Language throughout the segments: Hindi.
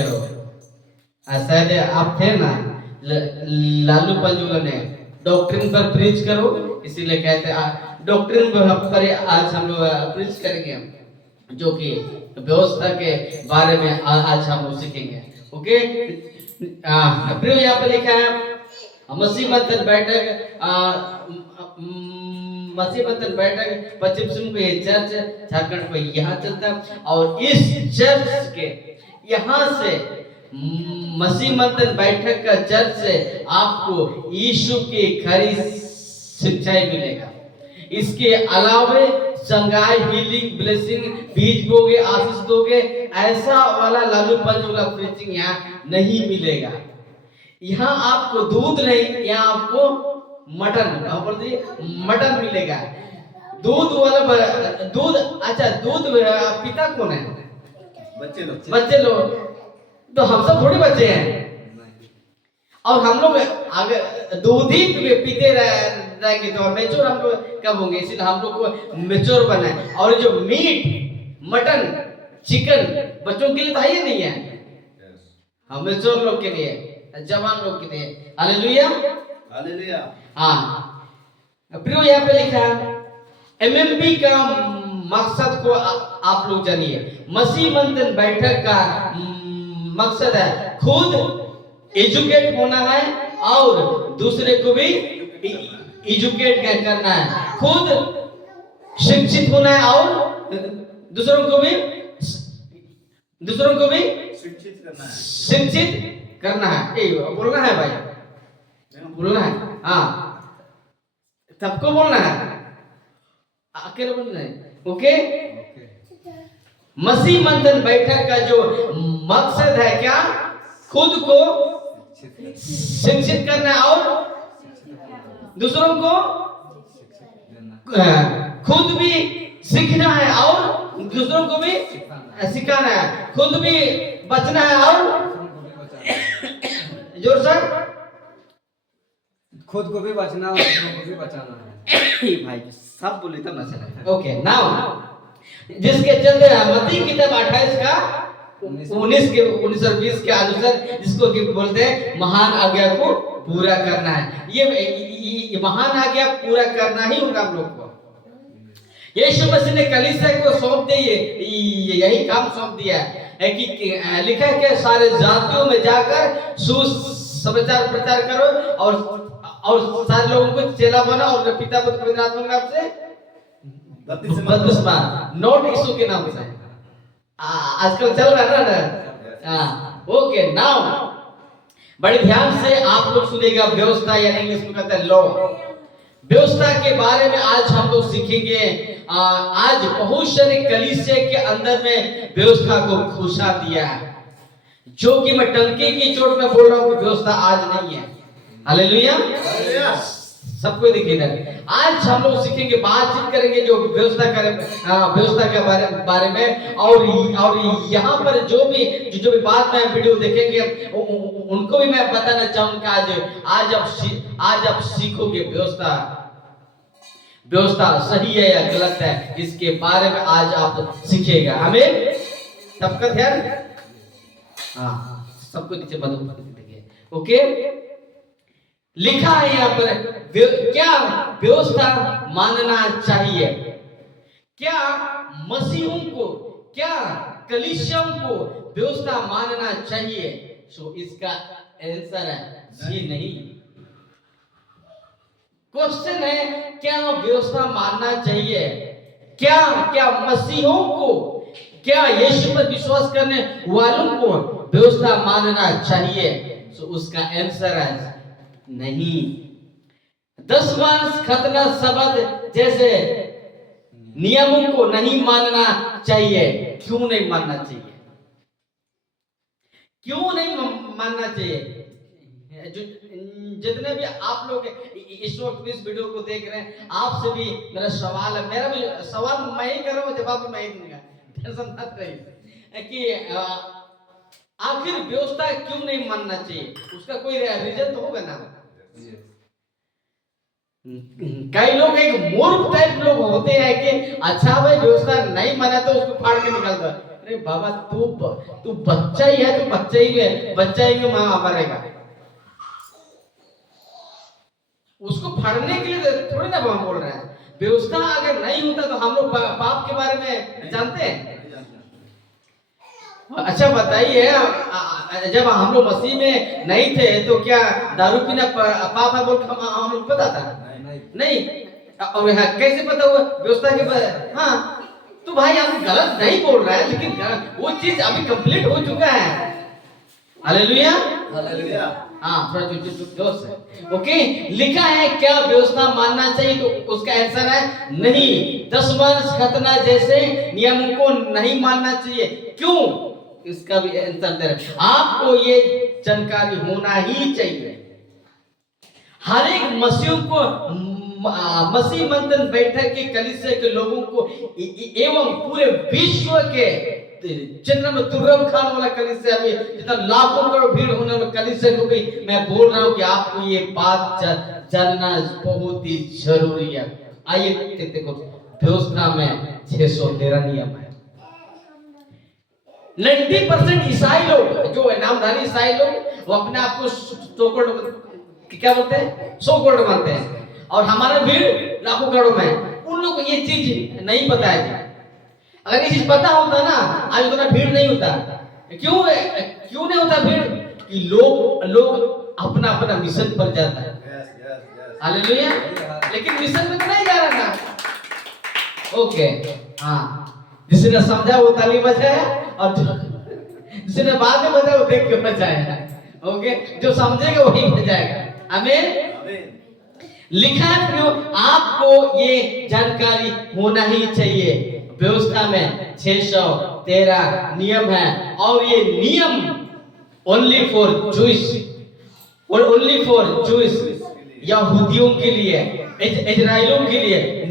करो। शायद आप थे ना लालू पंजुला ने डॉक्ट्रिन पर प्रीच करो, इसीलिए कहते हैं डॉक्ट्रिन पर आज हम लोग प्रीच करेंगे, जो कि व्यवस्था के बारे में आज हम लोग सीखेंगे। ओके, प्रियो यहाँ पे लिखा है मसीह मंथन बैठक पश्चिम सिंह पे चर्च झारखंड पे यहाँ चलता है, और इस चर्च के यहाँ से मसीह मंथन बैठक का चर्च से आपको यीशु की खरी शिक्षाएं मिलेगा। इसके अलावे संगाई, हीलिंग, ब्लेसिंग, बीज बोगे आशीष दोगे, ऐसा वाला लालू पंजुला प्रीचिंग यहाँ नहीं मिलेगा। यहाँ आपको दूध नहीं, यहाँ आपको मटन मिलेगा। दूध वाला दूध, अच्छा दूध पिता कौन है? बच्चे लोग तो हम सब थोड़ी बच्चे हैं, और हम लोग अगर दूध ही पीते रहेंगे तो मेच्योर हम लोग कब होंगे? इसलिए हम लोग को मेच्योर बनना है। और जो मीट, मटन, चिकन बच्चों के लिए तो है नहीं है, हम मेच्योर लोग के लिए, जवान लोग के लिए। Hallelujah hallelujah. हाँ, प्रियो यहाँ पे लिखा है एमएमबी का मकसद को आप लोग जानिए। मसीह मंथन बैठक का मकसद है खुद एजुकेट होना है और दूसरे को भी एजुकेट करना है। खुद शिक्षित होना है और दूसरों को भी शिक्षित करना है। बोलना है भाई, बोलना है। हाँ, सबको बोलना है, अकेले बोलना है। ओके, मसीह मंथन बैठक का जो मकसद है क्या? खुद को शिक्षित करना है और दूसरों को खुद भी सीखना है और दूसरों को भी सिखाना है। खुद भी बचना है और जोर से खुद को भी बचना और दूसरों को भी बचाना है। भाई सब बोले तब ना चलेगा। ओके, नाउ जिसके चलते मत्ती किताब 28 का 19 और 20 के अनुसार, जिसको कि बोलते हैं महान आज्ञा को पूरा करना है। ये महान आज्ञा पूरा करना ही होगा हम लोग को। यीशु मसीह ने कलीसिया को सौंप दिए, यही काम सौंप दिया है कि लिखा है कि सारे जातियों में जाकर सुसमाचार प्रचार करो और सारे लोगों को चेला बना और पिता पुत्र पवित्र आत्मा के नाम से बपतिस्मा, नॉट यीशु के नाम से। आजकल चल रहा है ना। ओके, नाउ बड़े ध्यान से आप लोग सुनेगा। व्यवस्था यानी इंग्लिश में कहते हैं लॉ। व्यवस्था के बारे में आज हम लोग सीखेंगे। आज बहुत सारे कलीसिया के अंदर में व्यवस्था को घुसा दिया है, जो कि मैं टंकी की चोट में बोल रहा हूं कि व्यवस्था आज नहीं है। हालेलुया, सबको दिखेगा। आज हम लोग सीखेंगे, बातचीत करेंगे जो व्यवस्था के बारे में, और यहाँ पर जो भी बात में वीडियो देखेंगे उनको भी मैं बताना चाहूंगा। आज आप सीखोगे व्यवस्था सही है या गलत है, इसके बारे में आज आप सीखेगा। हमें सबका ध्यान, हाँ सबको नीचे देखिए। ओके, लिखा है यहाँ पर क्या व्यवस्था मानना चाहिए, क्या मसीहों को, क्या कलीसियों को व्यवस्था मानना चाहिए? सो इसका आंसर है जी नहीं। क्वेश्चन है क्या व्यवस्था मानना चाहिए? क्या मसीहों को, क्या यीशु पर विश्वास करने वालों को व्यवस्था मानना चाहिए? सो उसका आंसर है नहीं। 10 मांस खतना शब्द जैसे नियमों को नहीं मानना चाहिए। क्यों नहीं मानना चाहिए? क्यों नहीं मानना चाहिए? जितने भी आप लोग इस वक्त इस वीडियो को देख रहे हैं, आपसे भी मेरा सवाल है, मेरा भी सवाल मैं ही करूंगा, जवाब मैं ही दूंगा, टेंशन मत रहिए। कि आखिर व्यवस्था क्यों नहीं मानना चाहिए? उसका कोई रीजन तो होगा ना। कई लोग एक मूर्ख टाइप लोग होते हैं कि अच्छा भाई व्यवस्था नहीं माना तो उसको फाड़ के निकाल दो। अरे बाबा तू बच्चा ही है, तू बच्चा ही में मरेगा। उसको फाड़ने के लिए थोड़ी ना हम बोल रहे हैं। व्यवस्था अगर नहीं होता तो हम लोग पाप के बारे में जानते हैं? अच्छा बताइए, जब हम लोग मसीह में नहीं थे तो क्या दारू पीना पाप है बोल हम लोग पता था? नहीं। और कैसे पता हुआ? व्यवस्था के बाद। हाँ तो भाई हम गलत नहीं बोल रहे हैं, लेकिन वो चीज अभी कंप्लीट हो चुका है। Hallelujah hallelujah. हाँ थोड़ा जोर से। ओके, लिखा है क्या व्यवस्था मानना चाहिए? तो उसका आंसर है नहीं। 10 वर्ष खतना जैसे नियमों को नहीं मानना चाहिए। क्यों? इसका भी आंसर दे रहे। आपको ये जानकारी होना ही चाहिए। हर एक मसीह को मसीह मंथन बैठक के कलीसिया के लोगों को एवं पूरे विश्व के जितना में दुर्लभ खान वाला कलीसिया में जितना लाखों करोड़ भीड़ होने वाला कलीसिया को भी मैं बोल रहा हूँ कि आपको ये बात जानना बहुत ही जरूरी है। आइए देखो, व्यवस्था में 613 नियम है। 90% ईसाई लोग जो नामधारी ईसाई लोग वो अपने आप को क्या बोलते हैं? सो-कॉल्ड मानते हैं। और हमारा भीड़ लाखों करोड़ में, उन लोग को ये चीज नहीं पता है। अगर ये चीज पता होता ना आज उतना भीड़ नहीं होता। क्यों नहीं होता भीड़? कि लोग अपना अपना मिशन पर जाता है। हालेलुया। लेकिन मिशन में तो नहीं जा रहा ना। ओके हाँ, जिसने समझा वो ताली बजाया और जिसने बाद में बजाया वो देख के बजाया। ओके, जो समझेगा वही बजाएगा। आमीन। लिखा है आपको ये जानकारी होना ही चाहिए। व्यवस्था में 613 नियम है और ये नियम ओनली फॉर जूइश और ओनली फॉर जूइश यहूदियों के लिए, इजराइलियों के लिए,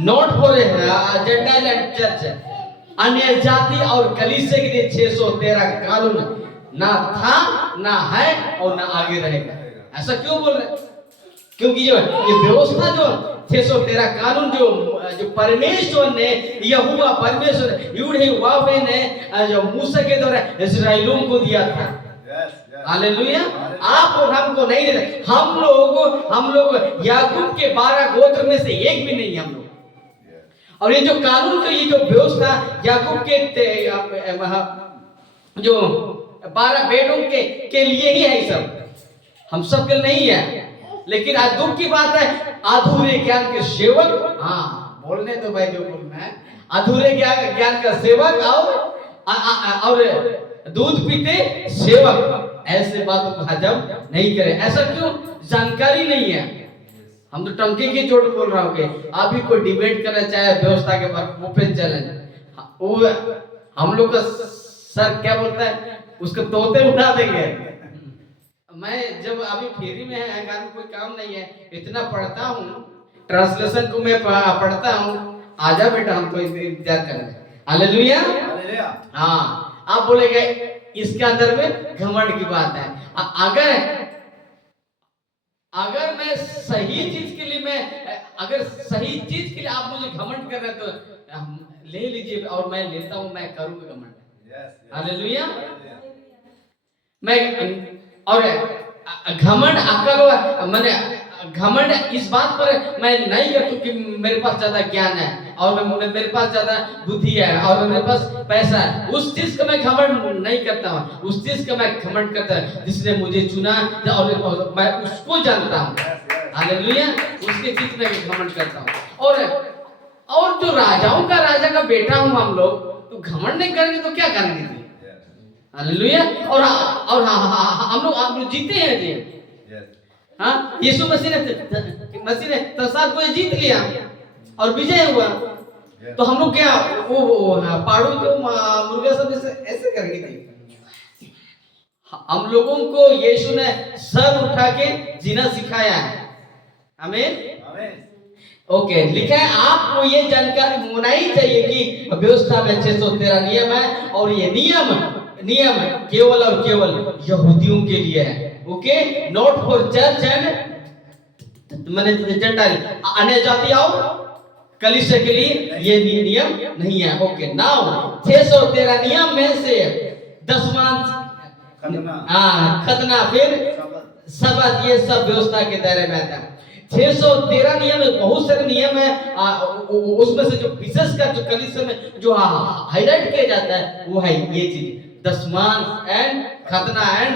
not for gentile and church. अन्य जाति और कलीसिया के लिए 613 कानून ना था, ना है और ना आगे रहेगा। ऐसा क्यों बोल रहे? क्योंकि जो ये व्यवस्था जो 613 कानून जो परमेश्वर ने, यहोवा परमेश्वर यहोवा ने जो मूसा के द्वारा इस्राएलियों को दिया था। हालेलुया। आप और हमको नहीं दे। हम लोग याकूब के 12 गोत्र में से एक भी नहीं हम लोग। और ये जो कानून का ये जो व्यवस्था याकूब के जो 12 बेटों के लिए ही है, सब हम सब के नहीं है। लेकिन आज दुख की बात है, अधूरे ज्ञान के सेवक, हाँ बोलने तो भाई जो बोलना है, अधूरे ज्ञान का सेवक और दूध पीते सेवक, ऐसे बातों को हजम नहीं करे। ऐसा क्यों? जानकारी नहीं है। हम तो टंकी की चोट बोल रहा हूँ कि आप भी कोई डिबेट करना चाहे व्यवस्था के बारे में, ओपन चैलेंज, वो हम लोग का सर क्या बोलता है, उसको तोते उठा देंगे। मैं जब अभी फेरी में है, घर में कोई काम नहीं है, इतना पढ़ता हूँ, ट्रांसलेशन को मैं पढ़ता हूँ। आजा बेटा, हम तो इंतजार कर रहे हैं। हालेलुया। हाँ, आप बोलेंगे इसके अंदर में घमंड की बात है। अगर मैं सही चीज के लिए आप मुझे घमंड कर रहे हैं तो ले लीजिए, और मैं लेता हूँ, मैं करूंगा घमंड। हालेलुया। मैं और घमंड अकल मैंने घमंड इस बात पर मैं नहीं करता कि मेरे पास ज्यादा ज्ञान है और मेरे पास ज्यादा बुद्धि है और मेरे पास पैसा है। उस चीज का मैं घमंड नहीं करता हूँ। उस चीज का मैं घमंड करता हूँ जिसने मुझे चुना और मैं उसको जानता हूँ। हालेलुया। उसके चीज में घमंड करता हूँ। और जो राजाओं का राजा का बेटा हूँ हम लोग, तो घमंड नहीं करेंगे तो क्या करेंगे? हालेलुया। और हम लोग जीते हैं जी। हाँ, यीशु मसीह ने संसार को जीत लिया और विजय हुआ। तो हम लोग क्या वो पाड़ू जो मुर्गा सब ऐसे करेंगे? हम लोगों को यीशु ने सर उठा के जीना सिखाया है। आमीन। ओके, लिखा है आपको ये जानकारी होना ही चाहिए कि व्यवस्था में 613 नियम है और ये नियम केवल और केवल यहूदियों के लिए है। Okay, not for church and माने जेंटाइल, अन्य जाति और कलीसिया के लिए ये नियम नहीं है। ओके, नाउ 613 नियम में से 10वां खतना, फिर सबत, ये सब व्यवस्था के दायरे में आता है। 613 नियम में बहुत सारे नियम है, उसमें से जो विशेषकर जो कलीसिया में जो हाईलाइट किया जाता है वो है ये चीज, दशमांश एंड खतना एंड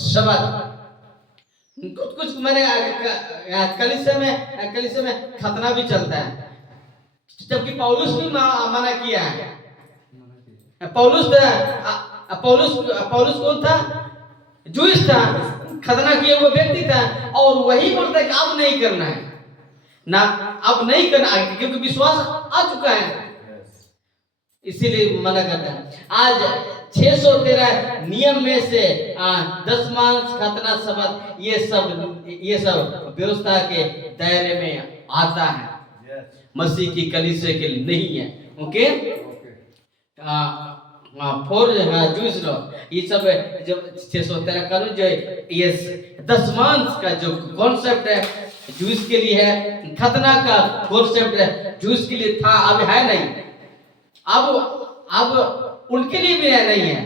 सबत। कुछ मैंने कलीसिया में खतना भी चलता है, जबकि पौलुस भी मना किया है। पौलुस कौन था? जूइश था, खतना किया हुआ व्यक्ति था, और वही बोलता है कि अब नहीं करना है ना, अब नहीं करना है, क्योंकि विश्वास आ चुका है, इसीलिए मना करता है। आज 613 नियम में से दशमांश, खतना, सबत, ये सब व्यवस्था के दायरे में आता है, मसीह की कलीसिया के लिए नहीं है। ओके, फोर जूस लो, ये सब जो 613 कानून जो ये दशमांश का जो कॉन्सेप्ट है जूस के लिए है, खतना का कॉन्सेप्ट है जूस के लिए था, अब है नहीं, अब उनके लिए भी नहीं है।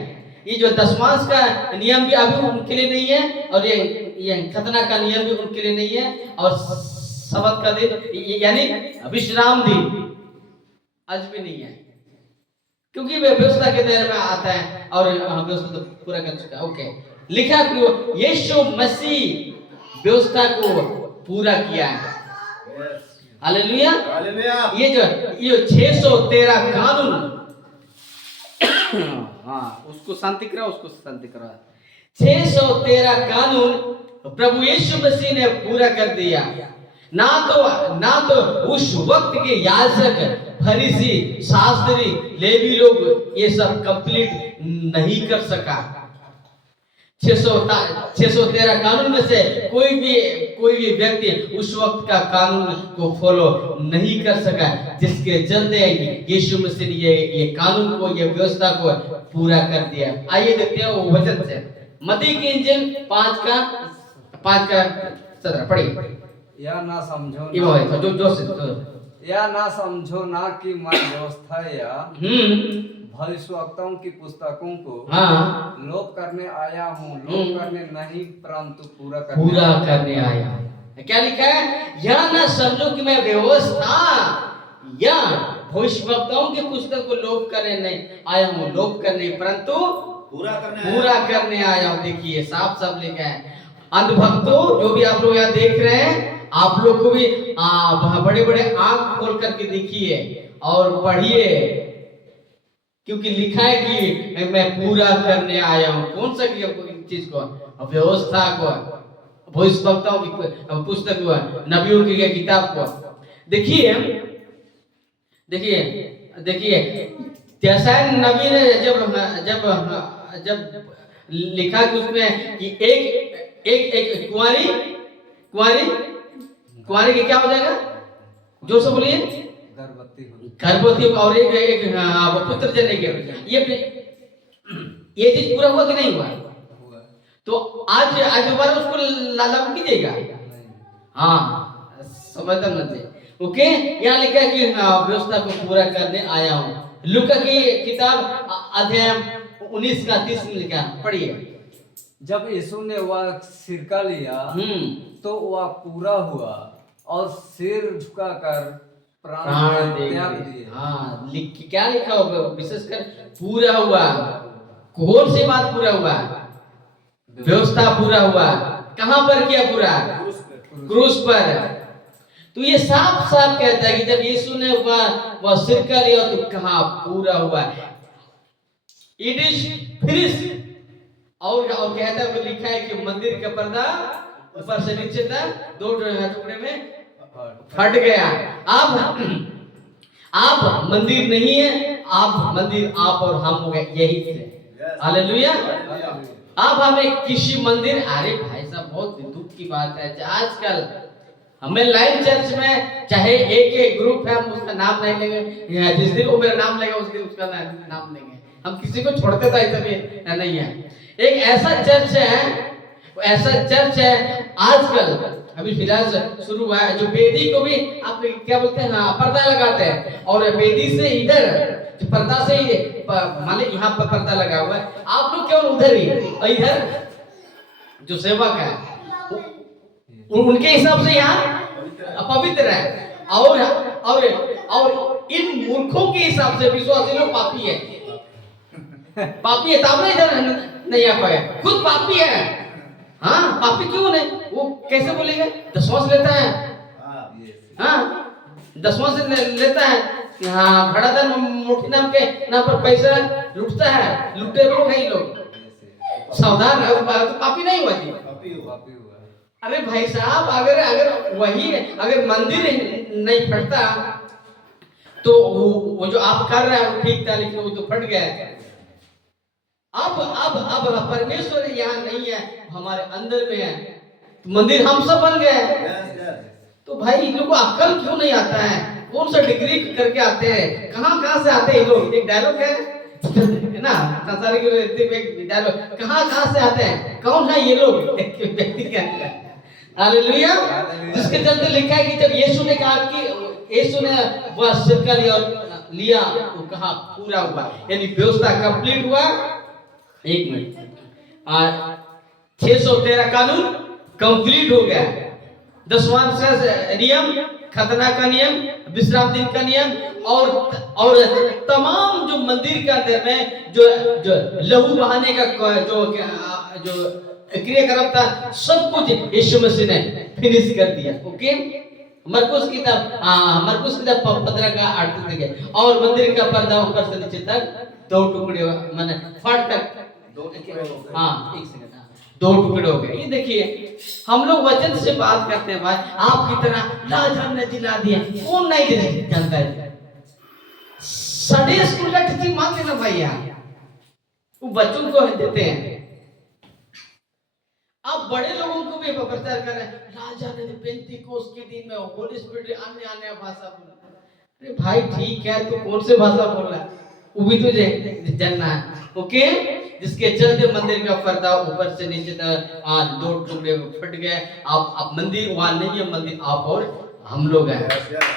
ये जो दशमांश का नियम भी अभी उनके लिए नहीं है, और ये खतना का नियम भी उनके लिए नहीं है, और सबत का दिन यानी विश्राम दिन आज भी नहीं है, क्योंकि वे व्यवस्था के दायरे में आता है, और व्यवस्था तो पूरा कर चुका है। ओके, लिखा कि यीशु मसीह व्यवस्था को पूरा किया है। हालेलुया, ये जो 613 कानून उसको शांति करा, 613 कानून प्रभु यीशु मसीह ने पूरा कर दिया। ना तो उस वक्त के याजक, फरीसी, शास्त्री, लेवी लोग ये सब कंप्लीट नहीं कर सका। 613 कानून में से कोई भी व्यक्ति उस वक्त का कानून को फॉलो नहीं कर सका, जिसके चलते यीशु मसीह ने ये कानून को, ये व्यवस्था को पूरा कर दिया। आइए देखते हैं वो वचन से, मत्ती की इंजिल 5 का 17 पढ़िए। या ना समझो या ना समझो ना कि मन व्यवस्था या भविष्यवक्ताओं की पुस्तकों को लोप करने आया हूँ, लोप करने नहीं परंतु पूरा करने आया। क्या लिखा है? या ना समझो कि मैं व्यवस्था या भविष्यवक्ताओं की पुस्तक को लोप करने नहीं आया हूँ, लोप करने परंतु पूरा करने आया हूँ। देखिए साफ साफ लिखा है। अंधभक्तों, जो भी आप लोग यहाँ देख रहे हैं, आप लोग को भी बड़े बड़े आंख खोल करके देखिए और पढ़िए, क्योंकि लिखा है कि मैं पूरा करने आया हूँ। कौन सा चीज को? व्यवस्था को, भविष्यवक्ताओं की पुस्तक को, नबियों की किताब को। देखिए जैसा नबी ने जब लिखा कि उसमें कि एक कुंवारी के क्या हो जाएगा? जोर से बोलिए। गर्भवती और एक पुत्र जन्ने के, ये चीज पूरा हुआ कि नहीं हुआ? तो आज दोबारा उसको लागू कीजिएगा। हाँ, समझता नहीं। ओके, यहाँ लिखा है कि व्यवस्था को पूरा करने आया हूँ। लूका की किताब अध्याय 19 का 30 में लिखा, पढ़िए। जब यीशु ने वह सिरका लिया तो वह पूरा हुआ और सिर झुकाकर प्राण त्याग दिए। हाँ, क्या लिखा होगा? विशेषकर पूरा हुआ। कौन सी बात पूरा हुआ? व्यवस्था पूरा हुआ। कहां पर किया पूरा? क्रूस पर। तो ये साफ साफ कहता है कि जब यीशु ने वह सिरका लिया तो कहां पूरा हुआ, इट इज फिनिश। और कहता है, लिखा है कि मंदिर का पर्दा ऊपर से नीचे तक 2 टुकड़े में फट गया। आप मंदिर नहीं है, आप मंदिर आप और हम हो गए यही से। हालेलुया। अब हमें किसी मंदिर, अरे भाई साहब बहुत दुख की बात है आजकल हमें लाइन चर्च में, चाहे एक ग्रुप है, हम उसका नाम नहीं लेंगे, जिस दिन वो मेरा नाम लेगा उस दिन उसका नाम लेंगे, हम किसी को छोड़ते तो ऐसा भी नहीं है। एक ऐसा चर्च है आजकल अभी फिलहाल शुरू हुआ है। जो वेदी को भी आप क्या बोलते हैं, हाँ पर्दा लगाते हैं, और वेदी से इधर जो पर्दा से मान ली यहाँ पर पर्दा लगा हुआ है, आप लोग केवल उधर ही, और इधर जो सेवक है उनके हिसाब से यहाँ पवित्र है, और इन मूर्खों के हिसाब से विश्वासी लोग पापी है। पापी है तब ना इधर नहीं आ पाए, खुद पापी है। हाँ पापी क्यों नहीं, वो कैसे बोलेगा, दसवां से लेता है, हाँ दसवां से लेता है, हाँ घड़ाधर मोटी नाम के नाम पर पैसा लुटता है, लुटे लोग है ये लोग, सावधान है, तो पापी नहीं हुआ जी, पापी हुआ। अरे भाई साहब, अगर वही अगर मंदिर नहीं फटता तो वो जो आप कर रहे हैं वो ठीक था, लेकिन वो तो फट गया। अब परमेश्वर यहाँ नहीं है, हमारे अंदर में है, तो मंदिर हम सब बन गए। तो भाई इन लोगों को अक्ल क्यों नहीं आता है, कौन सा डिग्री करके आते हैं, कहाँ से आते हैं लोग। एक डायलॉग है ना संसारी के डायलॉग, कहाँ से आते हैं, कौन है ये लोग, व्यक्ति के अंदर। हालेलुया। जिसके चलते लिखा है कि जब यीशु ने कहा कि यीशु ने वह सिरका लिया तो कहा पूरा हुआ, यानी व्यवस्था कंप्लीट हुआ। एक मिनट, 613 कानून कंप्लीट हो गया। 10वां नियम, खतना का नियम, विश्राम दिन का नियम, और तमाम जो मंदिर के अंदर में जो लहू बहाने का जो क्रियाक्रम था, सब कुछ यीशु मसीह ने फिनिश कर दिया। ओके, मरकुस किताब 15 का 8 और मंदिर का पर्दा ऊपर से नीचे तक 2 टुकड़े माने फट तक 2 टुकड़े हो गए। हाँ एक सेकंड, 2 टुकड़े हो गए। ये देखिए, हम लोग वचन से बात करते हैं भाई, आपकी तरह लाजर ने जिला दिया, कौन नहीं जानता है। संडे स्कूल का टीचिंग मान लेना भाई, यहाँ वो बच्चों को देते हैं। आप बड़े लोगों को भी प्रचार कर रहे हैं, राजा ने पेंतीकोस्त के दिन में होली स्पिरिट अन्य भाषा बोला। अरे भाई ठीक है, तो कौन से भाषा बोल रहा है, वो भी तुझे जानना है। ओके, जिसके चलते मंदिर का पर्दा ऊपर से नीचे तक 2 टुकड़े फट गए। आप मंदिर वहां नहीं है, मंदिर आप और हम लोग हैं।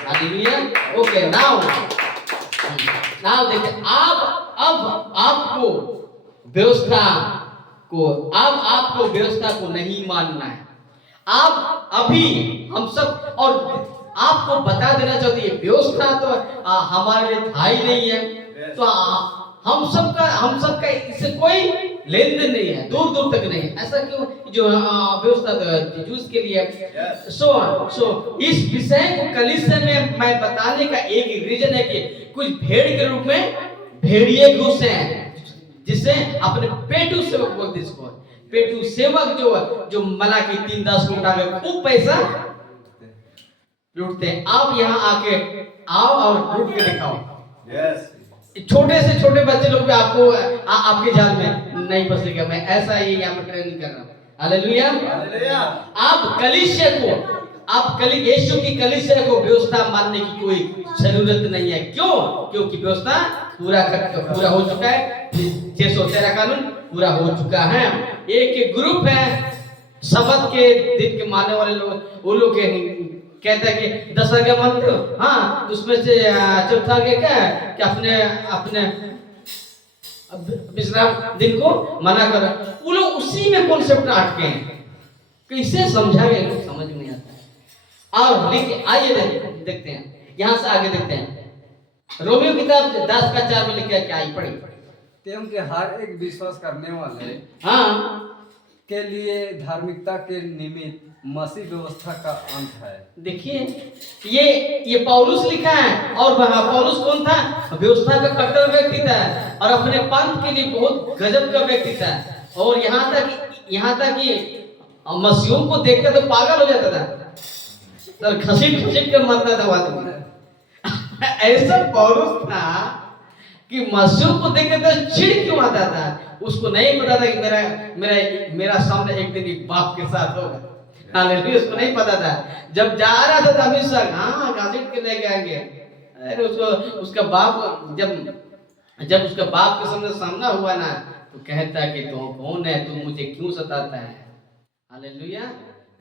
हालेलुया। ओके, नाउ देखिए, अब आपको व्यवस्था को नहीं मानना है। आप अभी हम सब, और आपको बता देना चाहती है, व्यवस्था तो हमारे लिए था ही नहीं है, तो हम सबका इससे कोई लेन देन नहीं है, दूर दूर तक नहीं है। ऐसा क्यों, जो व्यवस्था जूस के लिए। सो इस विषय को कलीसिया में मैं बताने का एक रीजन है कि कुछ भेड़ के रूप में भेड़िए घुसे हैं, जिसे अपने पेटू सेवक बोलते, इसको पेटू सेवक जो मलाकी 3:10 को उठा के खूब पैसा लूटते हैं। आप यहाँ आके आओ और लूट के दिखाओ। छोटे से छोटे बच्चे लोग भी आपको आपके जाल में नहीं फंसेगा। मैं ऐसा ही यहाँ पर ट्रेनिंग कर रहा हूँ। हालेलुया। आप यीशु की कलीसिया को व्यवस्था मानने की कोई जरूरत नहीं है। क्यों? क्योंकि व्यवस्था पूरा हो चुका है। 613 कानून पूरा हो चुका है। एक ग्रुप है शब्द के दिन के मानने वाले लोग, वो लोग कहता है कि 10 आज्ञा मानते हो, हाँ, उसमें से चौथा आज्ञा क्या है कि अपने विश्राम दिन को मना कर। वो लोग उसी में कॉन्सेप्ट अटके हैं, कैसे समझाएंगे, लोग समझ में नहीं आता है। और लेकिन आइए देखते हैं, यहाँ से आगे देखते हैं। रोमियो किताब 10 का 4 में लिखा है, क्या आई पढ़ी? क्योंकि हर एक विश्वास करने वाले हाँ के लिए धार्मिकता के निमित्त मसीह व्यवस्था का अंत है। देखिए, ये पौलुस लिखा है, और पौलुस कौन था? व्यवस्था का कट्टर व्यक्ति था, और अपने पंथ के लिए बहुत गजब का व्यक्ति था। और यहाँ तक कि मसीहों को देखकर तो पागल हो जाता था, तो घसीट के मरता था आदमी। ऐसा पौलुस था कि मसीहों को देखकर तो चिढ़ क्यों आता था। उसको नहीं पता था कि मेरा सामने एक दिन एक बाप के साथ होगा। हालेलुया। उसको नहीं पता था। जब जा रहा था तभी सब हाँ घसीट के लेके आएंगे। अरे उसका बाप जब उसका बाप के सामना हुआ ना, तो कहता कि तू कौन है, तू मुझे क्यों सताता है। हालेलुया।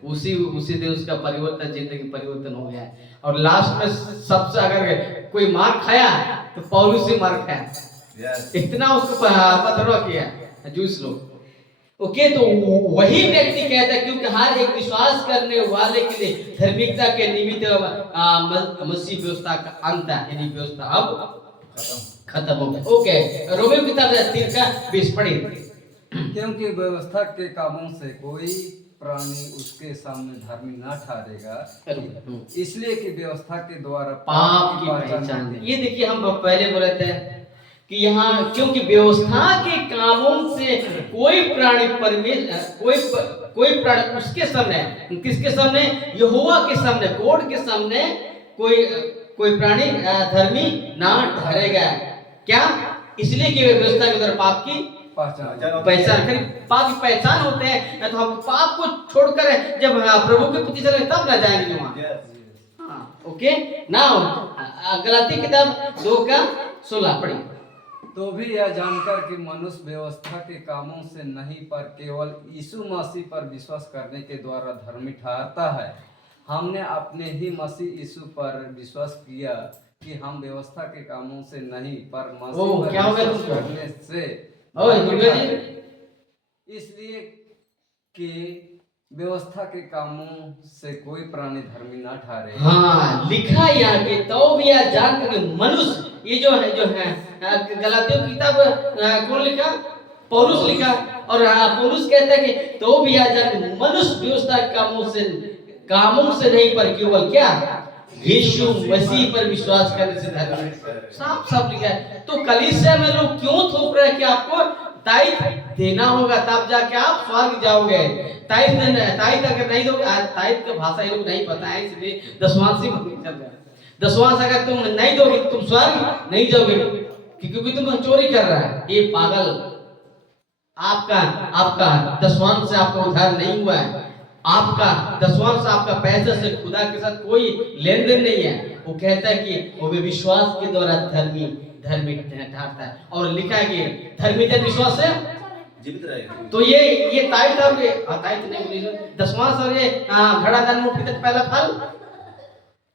उसी उसी दिन उसका परिवर्तन, जिंदगी परिवर्तन हो गया है। और लास्ट में सबसे अगर कोई मार खाया तो पौलुस ही मार खाया, इतना उसको पथरवा किया जूस लो। ओके, तो वही व्यक्ति कहता है, क्योंकि हर एक विश्वास करने वाले के लिए धार्मिकता के निमित्त मसीह व्यवस्था का अंत है, यानी व्यवस्था अब खत्म हो गया। ओके, रोमियो किताब 3:20 पढ़िए। क्योंकि व्यवस्था के कामों से कोई प्राणी उसके सामने धर्मी ना ठहरेगा, इसलिए कि व्यवस्था के द्वारा पाप की पहचान। ये देखिए, हम पहले बोले थे कि यहाँ क्योंकि व्यवस्था के कामों से कोई प्राणी कोई प्राणी उसके सामने, किसके सामने? यहोवा के सामने, गॉड के सामने कोई प्राणी धर्मी ना ठहरेगा। क्या? इसलिए कि व्यवस्था के द्वारा पाप की पहचान करें। पाप की पहचान होते हैं ना, तो हम पाप को छोड़कर जब प्रभु के प्रति चलेंगे तब ना जाएंगे वहां। ओके, नाउ गलाती किताब 2:16 पढ़िए। तो भी यह जानकर कि मनुष्य व्यवस्था के कामों से नहीं, पर केवल यीशु मसीह पर विश्वास करने के द्वारा धर्मी ठहरता है, हमने अपने ही मसीह यीशु पर विश्वास किया कि हम व्यवस्था के कामों से नहीं, पर मसीह पर विश्वास करने से इसलिए कि व्यवस्था के कामों से कोई प्राणी धर्मी ना ठहरे। हाँ, लिखा यहाँ के तो भी यह जानकर कि मनुष्य, ये जो है गलातियों की किताब कौन लिखा? पौलुस लिखा। और पौलुस कहता है कि तो भी यह जानकर मनुष्य व्यवस्था के कामों से नहीं, पर केवल क्या? यीशु मसीह पर विश्वास करने से धर्मी। साफ साफ लिखा है। तो कलीसिया में लोग क्यों थोप रहे हैं कि आपको ताइथ देना होगा, तब जाके आप स्वर्ग जाओगे। ताइथ अगर नहीं दोगे, ताइथ का भाषा ये लोग नहीं पता है, इसलिए दशमांश ही चल रहा है। दशमांश अगर तुम नहीं दोगे तो तुम स्वर्ग नहीं जाओगे, क्योंकि तुम चोरी कर रहा है। ये पागल, आपका दशमांश से आपका उद्धार नहीं हुआ है। आपका दशमांश आपका पैसे से खुदा के साथ कोई लेन देन नहीं है। वो कहता है कि वो विश्वास के द्वारा धर्मी ठहरता है। और लिखा है कि धर्मी जन विश्वास से जीवित रहेगा। तो ये ताइथ और ताइथ नहीं बोली, दशमांश और ये घड़ा दान मुट्ठी तक पहला फल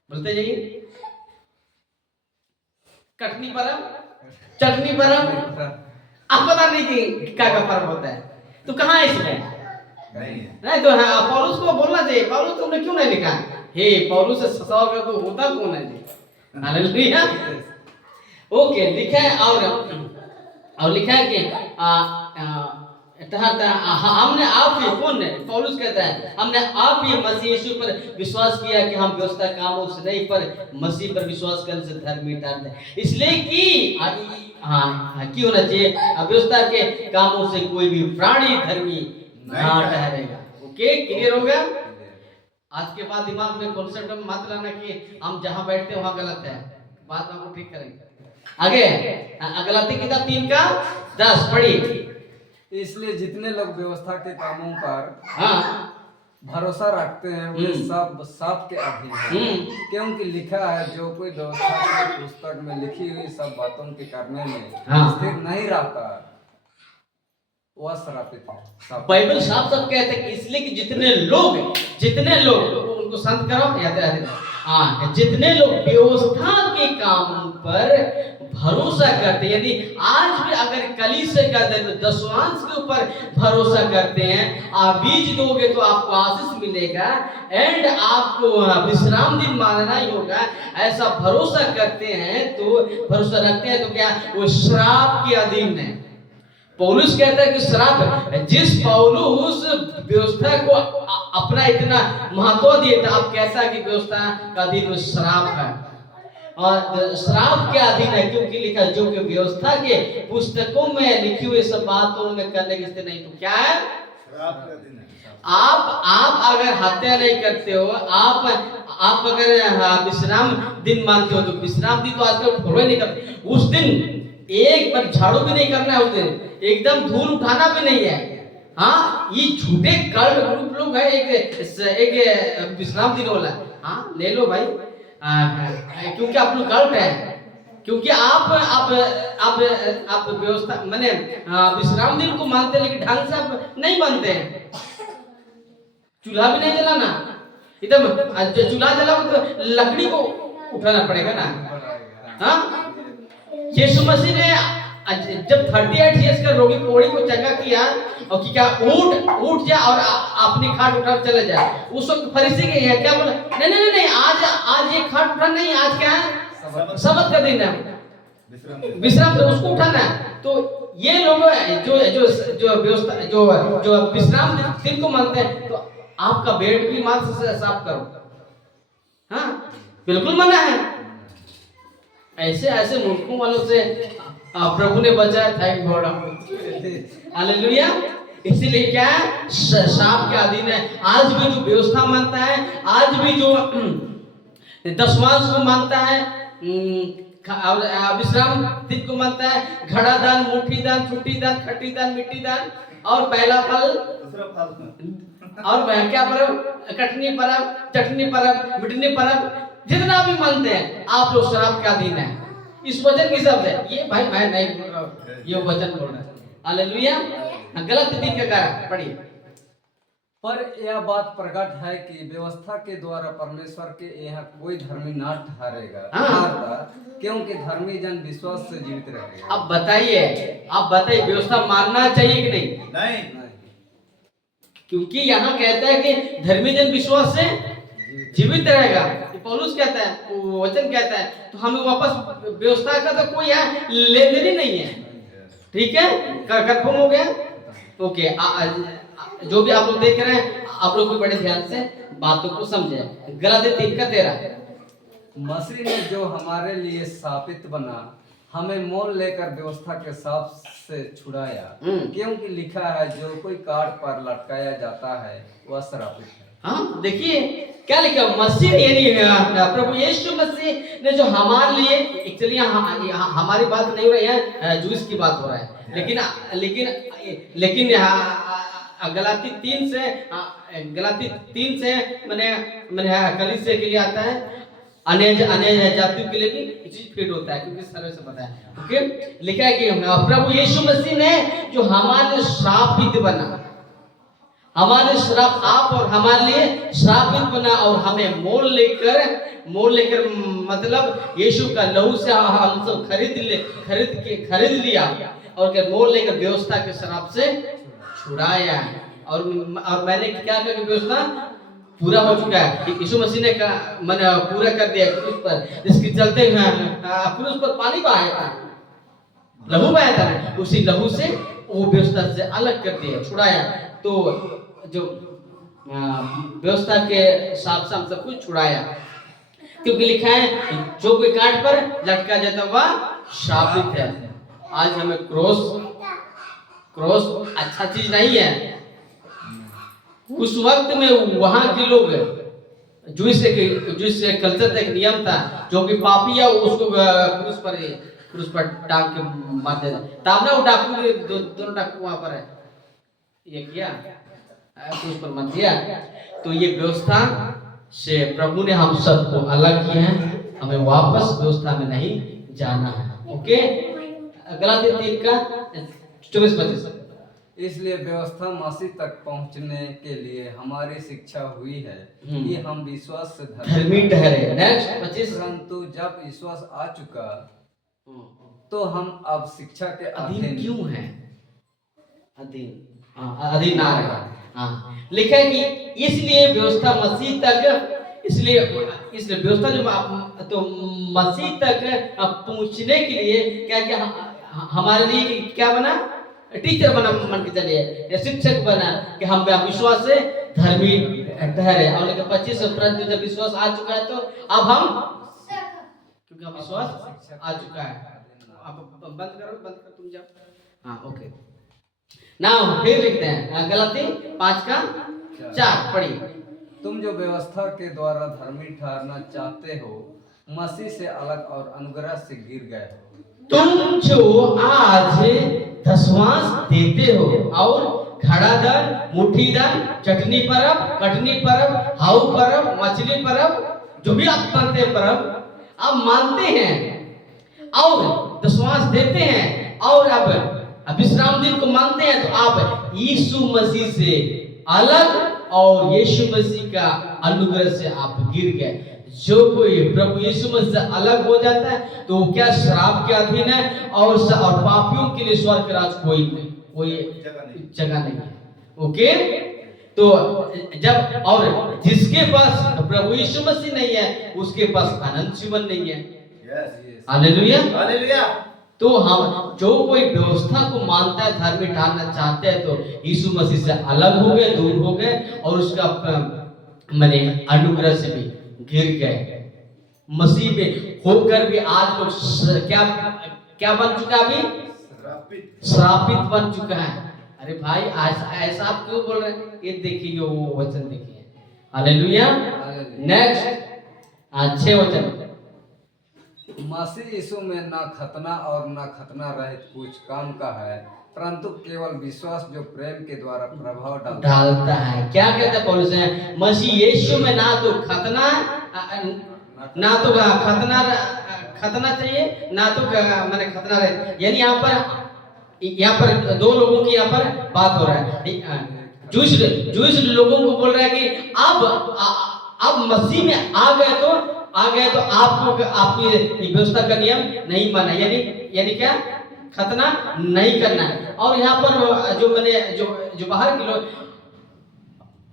बोलते जाइए। कटनी परम आप पता नहीं कि क्या पर्व होता है, तो कहाँ है इसमें? नहीं तो हाँ, पौलुस को बोलना चाहिए। पौलुस तुमने क्यों नहीं लिखा? हे पौलुस से सवाल कर तो होता कौन है जी? हालेलुया। ओके, लिखा है और लिखा है कि हमने आप ही, कौन है? पौलुस कहता है हमने आप ही मसीह यीशु पर विश्वास किया कि हम व्यवस्था कामों से नहीं, पर मसीह पर विश्वास करने से धर्मी ठहरते हैं। इसलिए कि क्यों होना चाहिए? व्यवस्था के कामों से कोई भी प्राणी धर्मी ना ठहरेगा। ओके, क्लियर हो गया? आज के बाद दिमाग में कॉन्सेप्ट में मत लाना कि हम जहां बैठते हैं वहां गलत है। बात आपको ठीक करेंगे। आगे गलाती किताब 3:10 पढ़िए। इसलिए जितने लोग व्यवस्था के कामों पर भरोसा रखते हैं वे सब साप के अधीन हैं, क्योंकि लिखा है जो कोई व्यवस्था की पुस्तक में लिखी हुई सब बातों के करने में स्थिर नहीं रहता वह श्रापित है। बाइबल साफ साफ कहते हैं कि इसलिए कि जितने लोग उनको संत करो याद है, जितने लोग व्यवस्था के काम पर भरोसा करते हैं, यदि आज भी अगर कलीसिया का दशमांश के ऊपर भरोसा करते हैं, आप बीज दोगे तो आपको आशीष मिलेगा एंड आपको विश्राम दिन मानना ही होगा, ऐसा भरोसा करते हैं तो भरोसा रखते हैं तो क्या वो श्राप के अधीन है। पौलुस कहता है कि श्राप, जिस पौलुस व्यवस्था को अपना इतना महत्व दिए था, आप कैसा कि व्यवस्था का अधीन श्राप है और श्राप के अधीन है, क्योंकि लिखा जो कि व्यवस्था के पुस्तकों में लिखी हुई सब बातों में करने की स्थिति नहीं, तो क्या है? श्राप के अधीन है। आप अगर हत्या नहीं करते हो, आप अगर विश्राम दिन मानते हो, तो विश्राम दिन तो आजकल फॉलो नहीं करते। उस दिन एक बार झाड़ू भी नहीं करना है, उस दिन एकदम धूल उठाना भी नहीं है। ये झूठे कल्ट ग्रुप लोग है, एक विश्राम दिन वाला ले लो भाई, क्योंकि आप लोग कल्ट है, क्योंकि आप व्यवस्था माने विश्राम दिन को मानते हैं, लेकिन ढंग से आप नहीं मानते हैं। चूल्हा भी नहीं जलाना, एकदम चूल्हा जलाओ तो लकड़ी को उठाना पड़ेगा ना। हाँ, यीशु मसीह ने जब 38 ईयर्स का रोगी कोड़ी को चंगा किया और कि क्या उठ जा और अपनी खाट उठा चले जाए, उस वक्त फरीसी के है क्या बोला, नहीं नहीं नहीं, आज ये खाट उठा नहीं, आज क्या है, सबत का दिन है, विश्राम तो उसको उठाना है। तो ये लोग जो व्यवस्था जो विश्राम दिन को मानते हैं, तो आपका बेड भी माथ से साफ करो। हाँ, बिल्कुल मना है। ऐसे ऐसे मूर्खों वालों से प्रभु ने बचाया। Thank God, hallelujah. इसीलिए क्या है, शाप के अधीन है। आज भी जो व्यवस्था मानता है, आज भी जो दशमांश को मानता है, विश्राम दिन को मानता है, घड़ा दान, मुट्ठी दान, छुट्टी दान, खट्टी दान, मिट्टी दान और पहला फल, और क्या पर्व, कटनी पर्व, चटनी पर्व, मिटनी पर्व, जितना भी मानते हैं, आप लोग शराब के अधीन है। इस वचन के शब्द है ये, भाई मैं नहीं बोल रहा हूँ, ये वचन बोल रहा है। हालेलुया। गलत दिन का कारण पढ़िए। पर यह बात प्रकट है कि व्यवस्था के द्वारा परमेश्वर के यहाँ कोई धर्मी ना ठहरेगा, क्योंकि धर्मी जन विश्वास से जीवित रहेगा। अब बताइए व्यवस्था मानना चाहिए कि नहीं? नहीं। क्योंकि यहाँ कहता है कि धर्मी जन विश्वास से जीवित रहेगा। पौलुस कहता है, वचन कहता है, तो हमें वापस व्यवस्था का तो कोई लेन देन ही नहीं है। ठीक है, कंफर्म हो गया? ओके, जो भी आप लोग देख रहे हैं, आप लोग भी बड़े ध्यान से बातों को समझे। गलाती 3:13, मसीह ने जो हमारे लिए शापित बना, हमें मोल लेकर व्यवस्था के शाप से छुड़ाया, क्योंकि लिखा है, जो कोई काट पर लटकाया जाता है वह श्रापित है। हाँ, देखिए क्या लिखा, मसीह यानी प्रभु यीशु मसीह ने जो हमारे लिए, एक्चुअली हमारी बात नहीं हो रही है, जूस की बात हो रहा है, लेकिन गलाती 3 से मैंने कलीसिया के लिए आता है, अन्य जातियों के लिए भी चीज फिट होता है, क्योंकि सर्वे से पता है। ओके, लिखा है कि प्रभु यीशु मसीह ने जो हमारे श्रापित बना, हमारे श्राप आप और हमारे लिए श्रापित बना, और हमें मोल लेकर मतलब यीशु का लहू से हम सब खरीद लिया, और क्या मोल लेकर व्यवस्था के श्राप से छुड़ाया। और मैंने क्या कहा कि व्यवस्था पूरा हो चुका है, यीशु मसीह ने मैंने पूरा कर दिया क्रूस पर, जिसके चलते क्रूस पर पानी बहाया था, लहू बहाया था, उसी लहू से वो व्यवस्था से अलग कर दिया, छुड़ाया। तो जो व्यवस्था के साथ साथ सब कुछ छुड़ाया, क्योंकि लिखा है, जो कोई काट पर लटका जाता वह शापित है। आज हमें क्रॉस अच्छा चीज नहीं है। उस वक्त में वहां के लोग, जूस कल्चर एक नियम था, जो कि पापी है उसको क्रूस पर टांग के मारते थे। तब ना वो डाकू, दोनों डाकू वहां पर है, ये किया क्रूस पर मत दिया। तो ये व्यवस्था से प्रभु ने हम सबको अलग किया है, हमें वापस व्यवस्था में नहीं जाना है। ओके, गलाती 3:24-25। इसलिए व्यवस्था मसीह तक पहुंचने के लिए हमारी शिक्षा हुई है कि हम विश्वास से धर्मी ठहरे। नेक्स्ट 25। परंतु जब विश्वास आ चुका, तो हम अब शिक्षा के अधीन क्यों हैं? अधीन ना रहा। हाँ, लिखा है कि इसलिए व्यवस्था मसीह तक, इसलिए व्यवस्था जो तो मसीह तक पहुंचने के लिए क्या हमारे लिए क्या बना? टीचर बना, मान के चलिए, या शिक्षक बना, कि हम विश्वास से धर्मी ठहरे। और लेकिन 25 परंतु जब विश्वास आ चुका है, तो अब हम, क्योंकि हम विश्वास आ चुका है, अब बंद कर तुम जाओ। हाँ, ओके, नाउ फिर लिखते हैं गलाती 5:4, पढ़िए। तुम जो व्यवस्था के द्वारा धर्मी ठहरना चाहते हो, मसीह से अलग और अनुग्रह से गिर गए हो। तुम जो आज दशमांश देते हो और घड़ा दान, मुट्ठी दान, चटनी परब, कटनी परब, हाउ परब, मछली परब, जो भी आप मानते हैं परब, आप मानते हैं और दशमांश देते हैं, और अब विश्राम दिन को मानते हैं, तो आप यीशु मसीह से अलग और यीशु मसीह का अनुग्रह से आप गिर गए। जो कोई प्रभु यीशु मसीह से अलग हो जाता है तो वो क्या श्राप के अधीन है, और पापियों के लिए स्वर्ग का राज कोई जगह नहीं है। ओके, तो जब और जिसके पास प्रभु यीशु मसीह नहीं है उसके पास अनंत जीवन नहीं है। Hallelujah hallelujah. तो हम जो कोई व्यवस्था को मानता है, धर्म में ढालना चाहते हैं, तो यीशु मसीह से अलग हो गए, दूर हो गए, और उसका माने अनुग्रह से भी गिर गए। मसीह में होकर भी आज लोग क्या क्या बन चुका, अभी श्रापित बन चुका है। अरे भाई आज ऐसा आप क्यों बोल रहे हैं? ये देखिए वो वचन देखिए। हालेलुया। नेक्स्ट 6 वचन। मसीह यीशु में ना खतना और ना खतना रहित कुछ काम का है, परंतु केवल विश्वास जो प्रेम के द्वारा प्रभाव डालता है। क्या कहते हैं पौलुस है? मसीह यीशु में ना तो खतना, ना तो खतना चाहिए, ना तो मैंने खतना रहे। यानी यहाँ पर दो लोगों की यहाँ पर बात हो रहा है। जूस लोगों को बोल रहा है कि अब मसीह में आ गए तो आपको आपकी व्यवस्था का नियम नहीं माना, यानी क्या, खतना नहीं करना है। और यहाँ पर जो मैंने जो बाहर के लोग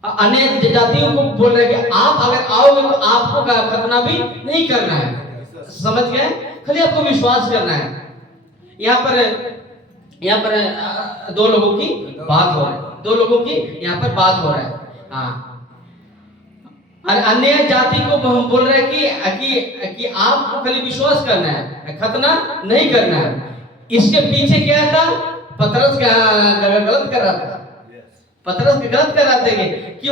अन्य जातियों को बोल रहे हैं कि आप अगर आओगे तो आपको खतना भी नहीं करना है। समझ गए? खाली आपको विश्वास करना है। यहाँ पर दो लोगों की बात हो रहा है, दो लोगों की यहाँ पर बात हो रहा है। हाँ, अन्य जाति को हम बोल रहे हैं कि आपको खाली विश्वास करना है, खतना नहीं करना है। इसके पीछे क्या था? पतरस गलत कर रहा था। पतरस गलत कर रहा था कि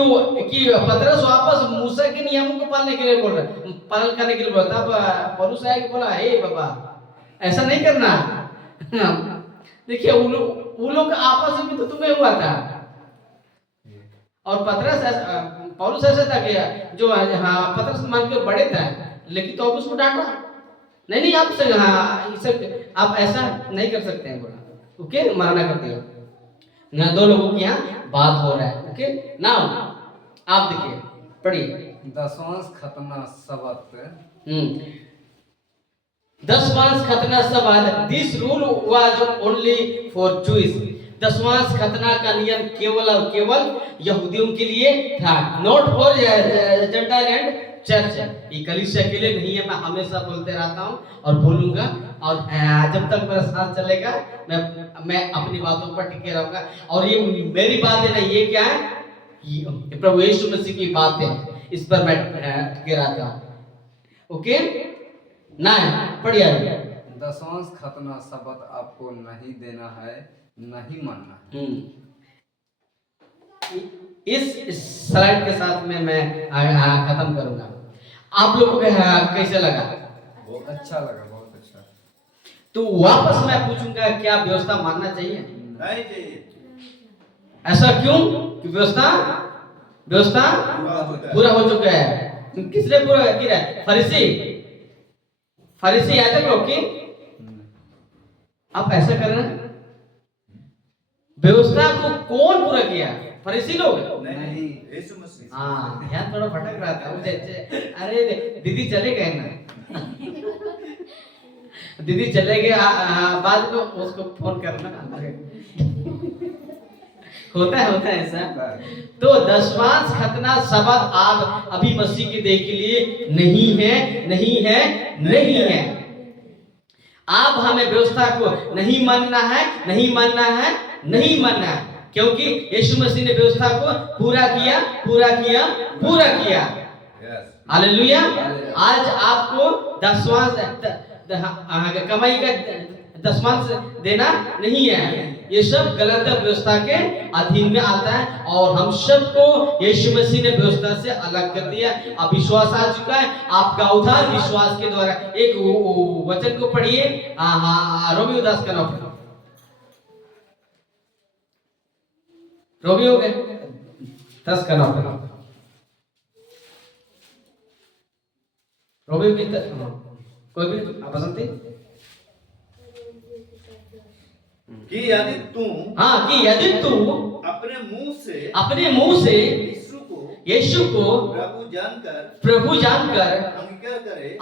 पतरस वापस मूसा के नियमों को पालने के लिए बोल रहा है, पालन करने के लिए बोल रहा था। पौलुस आया कि बोला, हे बाबा ऐसा नहीं करना। देखिए वो लोग आपस में तो तुम्हें हुआ था, और पौलुस ऐसा था कि जो पतरस मान के बड़े थे, लेकिन तो उसको डांटा, नहीं आप ऐसा नहीं कर सकते हैं, बोला। ओके, मना कर दिया ना। दो लोगों की यहाँ बात हो रहा है। ओके, नाउ आप देखिए, पढ़िए। 10वां खतना शब्द 10वां खतना शब्द, this rule was only for jews. 10वां खतना का नियम केवल और केवल यहूदियों के लिए था, not for gentile and church. ये कलीसिया के लिए नहीं है। मैं हमेशा बोलते रहता हूँ और बोलूंगा, और जब तक मेरा साथ चलेगा मैं अपनी बातों पर टिके रहूंगा। और ये मेरी बात है ना, ये क्या है? ये प्रभु यीशु मसीह की बात है, इस पर मैं टिके रहता हूँ। ओके, ना पढ़िए। 10वां खतना शब्द आपको नहीं देना है, नहीं मानना। इस स्लाइड के साथ में मैं खत्म करूंगा। आप लोगों को कैसे लगा? बहुत अच्छा लगा, बहुत अच्छा। तो वापस मैं पूछूंगा, क्या व्यवस्था मानना चाहिए? नहीं चाहिए। ऐसा क्यों? कि व्यवस्था पूरा हो चुका है। किसने पूरा किया है? फरीसी आते लोग की। आप ऐसा कर रहे हैं, व्यवस्था को कौन पूरा किया? फरीसी लोग? नहीं, यीशु मसीह। हाँ, यहाँ थोड़ा भटक रहा था मुझे। अरे दीदी चले गए ना, दीदी चले गए, बाद में उसको फोन करना। होता है ऐसा। तो 10वां खतना शब्द आप अभी मसीह की देह के लिए नहीं है। आप हमें व्यवस्था को नहीं मानना है, क्योंकि यीशु मसीह ने व्यवस्था को पूरा किया। हालेलुया। आज आपको 10वां कमाई का 10वां देना नहीं है। ये सब गलत व्यवस्था के अधीन में आता है, और हम सबको यीशु मसीह ने व्यवस्था से अलग कर दिया। अब विश्वास आ चुका है, आपका उद्धार विश्वास के द्वारा। एक वचन को पढ़िए, रोमियो 10 का 9। रोमियो 10 का 9। रोमियो की कोई भी पसंद थी कि यदि तू अपने मुंह से यीशु यीशु को प्रभु जानकर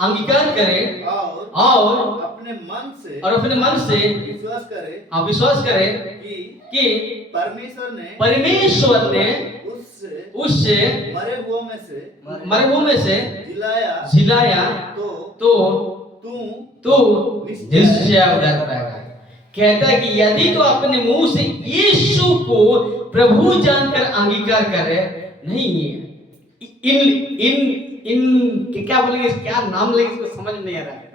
अंगीकार करे और अपने मन से विश्वास करे कि परमेश्वर ने उससे मरे हुओं में से जिलाया तो तू निश्चय उद्धार पाएगा। कहता है कि यदि तो अपने मुंह से यीशु को प्रभु जानकर अंगीकार करे, नहीं इन क्या बोलेंगे, क्या नाम लेंगे, इसको समझ नहीं आ रहा है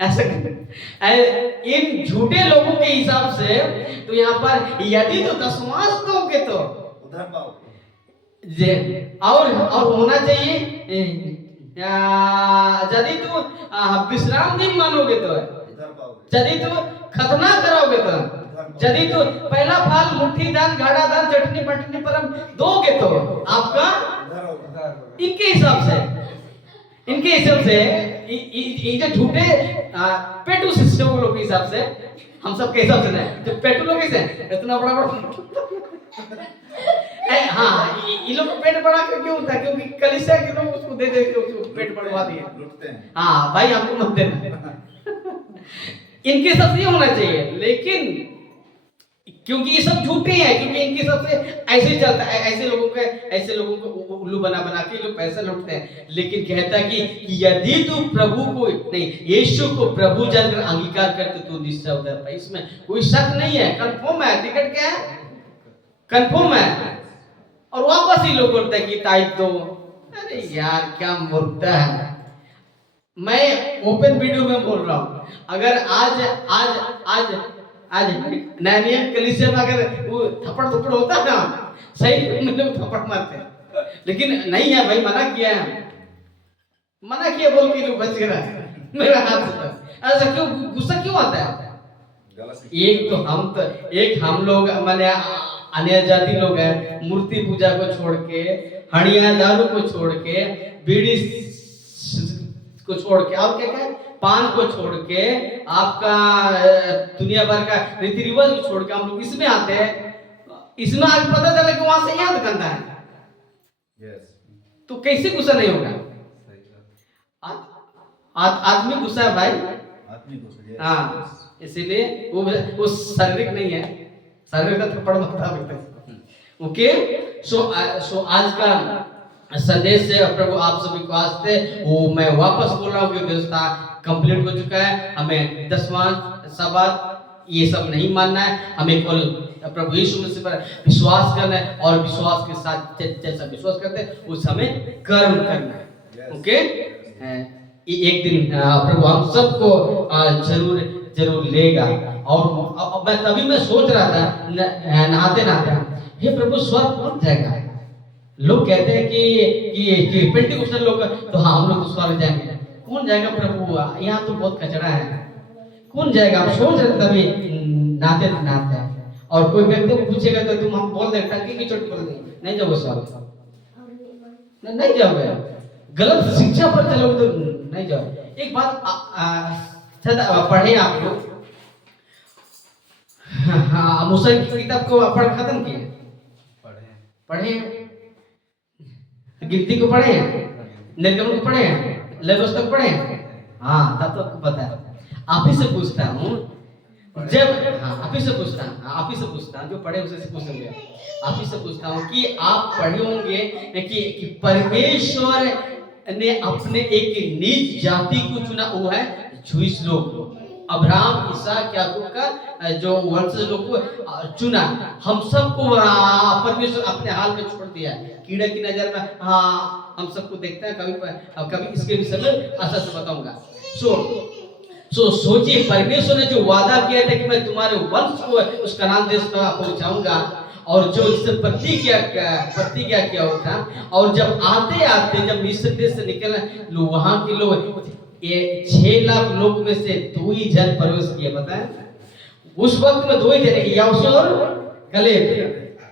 ऐसा इन झूठे लोगों के हिसाब से तो यहाँ पर यदि तो दशमांश दोगे तो उधर पाओगे, और होना चाहिए यदि तो विश्राम दिन मानोगे तो, यदि तो खतना कराओगे तो, यदि तो पहला फल मुट्ठी दान घड़ा दान चटनी पटनी पर हम दोगे तो आपका इनके हिसाब से ये जो झूठे पेटू शिष्यों लोग के हिसाब से, हम सब के हिसाब से नहीं, जो पेटू लोग कैसे इतना बड़ा हाँ ये लोग पेट बढ़ा के क्यों होता है, क्योंकि कलीसिया के लोग उसको दे दे के उसको पेट बढ़वा दिए। हाँ भाई हमको मत देना इनके सब ये होना चाहिए, लेकिन क्योंकि ये सब झूठे हैं, क्योंकि इनके सबसे ऐसे ही चलता है, ऐसे लोगों को उल्लू बना के लोग पैसा लूटते हैं। लेकिन कहता है कि यदि तू प्रभु को नहीं यीशु को प्रभु जानकर अंगीकार करते तो निश्चय उद्धार पाए। इसमें कोई शक नहीं है, कंफर्म है, टिकट क्या है, कंफर्म है। और वापस ही लोग बोलते हैं कि ताई तो, अरे यार क्या मूर्खता है। मैं ओपन वीडियो में बोल रहा हूँ, अगर आज नैनिया कलीसिया में अगर वो थप्पड़ होता ना, सही में लोग थप्पड़ मारते हैं, लेकिन नहीं है भाई, मना किया बोल के लोग बच गए मेरा हाथ से। ऐसा क्यों, गुस्सा क्यों आता है? एक हम लोग माने अन्य जाति लोग हैं, मूर्ति पूजा को छोड़ के, हड़िया दारू को छोड़ के, बीड़ी को छोड़ के, और क्या पान को छोड़ के, आपका दुनिया भर का रीति रिवाज को छोड़ के हम लोग इसमें आते हैं। इसमें आज पता चला कि वहां से यहाँ दुकानदार है, तो कैसे गुस्सा नहीं होगा? आदमी गुस्सा है भाई, हाँ, इसीलिए वो शारीरिक नहीं है, शारीरिक का थप्पड़ मारता है। ओके, सो आज का संदेश से प्रभु आप सभी को वास्ते वो मैं वापस बोल रहा हूँ कि व्यवस्था कंप्लीट हो चुका है। हमें दशमांश सबात ये सब नहीं मानना है, हमें केवल प्रभु यीशु मसीह पर विश्वास करना है, और विश्वास के साथ जैसा विश्वास करते हैं उस हमें कर्म करना है। ओके, एक दिन प्रभु हम सबको जरूर लेगा। और मैं तभी मैं सोच रहा था नहाते हे प्रभु स्वर्ग कौन जाएगा? लोग कहते हैं कि पेंटिकोस्टल लोग तो हाँ हम लोग तो स्वर्ग जाएंगे, कौन जाएगा प्रभु? यहाँ तो बहुत कचरा है, कौन जाएगा? हम सोच रहे तभी नहाते और कोई व्यक्ति को पूछेगा तो तुम हम बोल दे टंकी की चोट बोल देंगे, नहीं जाओगे स्वर्ग, नहीं जाओगे, गलत शिक्षा पर चलोगे तो नहीं जाओ। एक बात पढ़े आप लोग, मूसा की किताब को पढ़ खत्म किए, पढ़े गिनती को पढ़े, निर्गमन को पढ़े, लेवित तक पढ़े, हाँ तब तो पता है। आप ही से पूछता हूँ, जब आप ही से पूछता हूँ जो पढ़े उसे से पूछेंगे, आप ही से पूछता हूँ कि आप पढ़े होंगे कि परमेश्वर ने अपने एक निज जाति को चुना, वो है जूइश लोग, अब्राहम इसहाक याकूब का जो वंशज लोग को चुना। हम सबको परमेश्वर अपने हाल में छोड़ दिया, कीड़े की नजर में हाँ हम सबको देखते हैं, कभी इसके विषय में अच्छा से बताऊंगा। सोचिए, परमेश्वर ने जो वादा किया था कि मैं तुम्हारे वंश को उस कनान देश में पहुंचाऊंगा, और जो इससे प्रतिज्ञा किया होता, और जब आते जब मिस्र देश से निकले वहां के लोग, ये 6 लाख लोग में से 2 ही जन प्रवेश किए। बताएं उस वक्त में 2 ही जन, यहोशू और कलेब,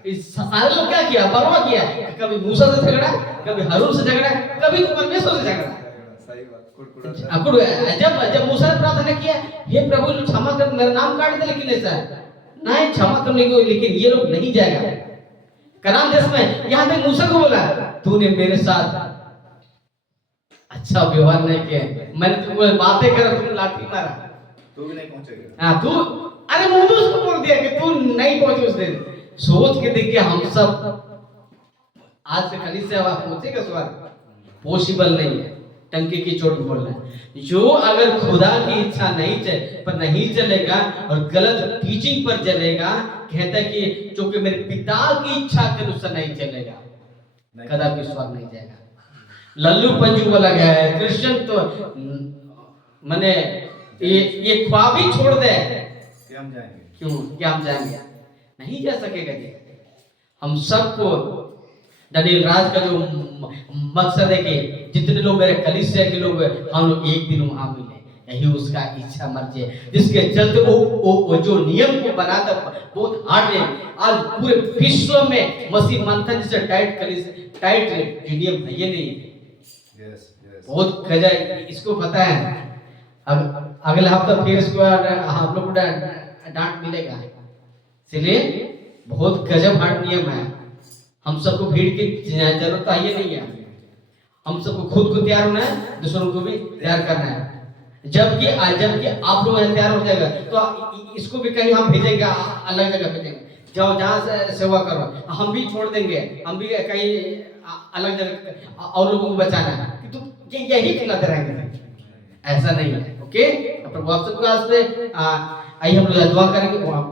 इस सारे लोग क्या किया, बर्बाद किया, कभी मूसा से झगड़ा, कभी हारून से झगड़ा, कभी तो परमेश्वर से झगड़ा। जब मूसा ने प्रार्थना किया, हे प्रभु क्षमा कर, मेरा नाम काट दे, लेकिन ऐसा नहीं क्षमा करने को, लेकिन ये लोग नहीं जाएगा, कनान देश में, यहाँ पे मूसा को बोला तूने मेरे साथ अच्छा व्यवहार नहीं किया, मैंने तुमको बातें करा, तुमने लाठी मारा, तू भी नहीं पहुंचेगा। हाँ तू, अरे मुंह में उसको बोल दिया कि तू नहीं पहुंचे उस दिन। सोच के देखिए हम सब आज से कल से अब पहुंचेगा स्वर्ग, पॉसिबल नहीं है, टंकी की चोट बोलना है। जो अगर खुदा की इच्छा पर नहीं चलेगा और गलत टीचिंग पर चलेगा, कहता है कि जो कि मेरे पिता की इच्छा के अनुसार नहीं चलेगा, कदापि स्वर्ग नहीं जाएगा। लल्लू पंजू वाला गया है, क्रिश्चियन तो मैंने ये ख्वाब ही छोड़ दे कि हम जाएंगे, क्यों कि हम जाएंगे, नहीं जा सकेगा जी। हम सबको डैनियल राज का जो मकसद है कि जितने लोग मेरे कलीसिया के लोग हम लोग एक दिन वहां मिले, यही उसका इच्छा मर्जी है, जिसके चलते वो जो नियम को बनाता बहुत हार्ड है। आज पूरे विश्व में मसीह मंथन जैसे टाइट नियम है ये नहीं, बहुत गजब, इसको पता है। अगले हफ्ता फिर इसको हम लोग को डांट मिलेगा, इसलिए बहुत गजब हार्ड नियम है। हम सबको भीड़ की जरूरत है ये नहीं है, हम सबको खुद को तैयार होना है, दूसरों को भी तैयार करना है। जबकि आप लोग तैयार हो जाएगा तो इसको भी कहीं हम भेजेंगे, अलग जगह भेजेंगे, जाओ जहाँ से सेवा करो, हम भी छोड़ देंगे, हम भी कहीं अलग जगह और लोगों को बचाना है कि तुम यही खिलाते रहेंगे, ऐसा नहीं है। ओके, प्रभु आप सबको आज से आइए हम लोग दुआ करेंगे, वो आप